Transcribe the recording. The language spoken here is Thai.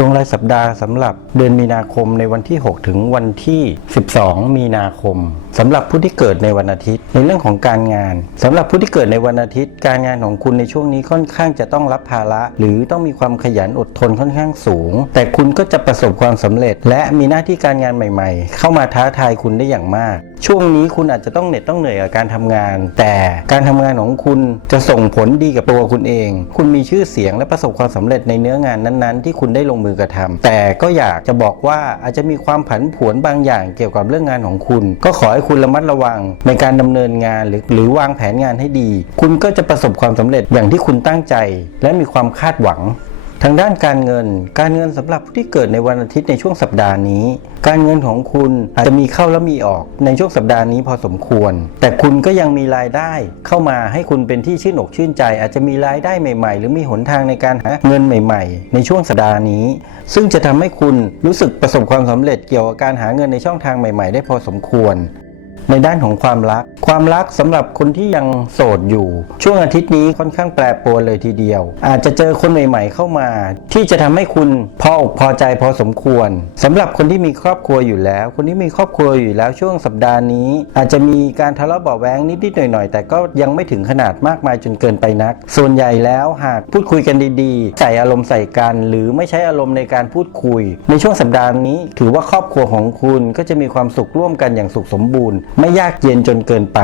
ดวงรายสัปดาห์สำหรับเดือนมีนาคมในวันที่ 6 ถึงวันที่ 12 มีนาคมสำหรับผู้ที่เกิดในวันอาทิตย์ ในเรื่องของการงานสำหรับผู้ที่เกิดในวันอาทิตย์ การงานของคุณในช่วงนี้ค่อนข้างจะต้องรับภาระ หรือต้องมีความขยันอดทนค่อนข้างสูง แต่คุณก็จะประสบความสำเร็จ และมีหน้าที่การงานใหม่ ๆ เข้ามาท้าทายคุณได้อย่างมาก ช่วงนี้คุณอาจจะต้องเหน็ดต้องเหนื่อยกับการทำงาน แต่การทำงานของคุณจะส่งผลดีกับตัวคุณเอง คุณมีชื่อเสียงและประสบความสำเร็จในเนื้องานนั้นๆ ที่คุณได้ลงมือกระทำแต่ก็อยากจะบอกว่าอาจจะมีความผันผวนบางอย่างเกี่ยวกับเรื่องงานของคุณ ก็ขอให้คุณระมัดระวังในการดำเนินงานหรือหรือวางแผนงานให้ดี คุณก็จะประสบความสำเร็จอย่างที่คุณตั้งใจ และมีความคาดหวัง ทางด้านการเงิน การเงินสำหรับผู้ที่เกิดในวันอาทิตย์ในช่วงสัปดาห์นี้ การเงินของคุณอาจจะมีเข้าและมีออกในช่วงสัปดาห์นี้พอสมควร แต่คุณก็ยังมีรายได้เข้ามาให้คุณเป็นที่ชื่นอกชื่นใจ อาจจะมีรายได้ใหม่ ๆ หรือมีหนทางในการหาเงินใหม่ ๆ ในช่วงสัปดาห์นี้ ซึ่งจะทำให้คุณรู้สึกประสบความสำเร็จเกี่ยวกับการหาเงินในช่องทางใหม่ ๆ ได้พอสมควร ในด้านของความรัก ความรักสำหรับคนที่ยังโสดอยู่ ช่วงอาทิตย์นี้ค่อนข้างแปรปรวนเลยทีเดียว อาจจะเจอคนใหม่ๆเข้ามา ที่จะทำให้คุณพออกพอใจพอสมควรสำหรับคนที่มีครอบครัวอยู่แล้ว คนที่มีครอบครัวอยู่แล้วช่วงสัปดาห์นี้ อาจจะมีการทะเลาะเบาแว้งนิดๆหน่อยๆ แต่ก็ยังไม่ถึงขนาดมากมายจนเกินไปนัก ส่วนใหญ่แล้วหากพูดคุยกันดีๆ ใส่อารมณ์ใส่กัน หรือไม่ใช้อารมณ์ในการพูดคุย ในช่วงสัปดาห์นี้ ถือว่าครอบครัวของคุณก็จะมีความสุขร่วมกันอย่างสุขสมบูรณ์ไม่ยากเย็นจนเกินไป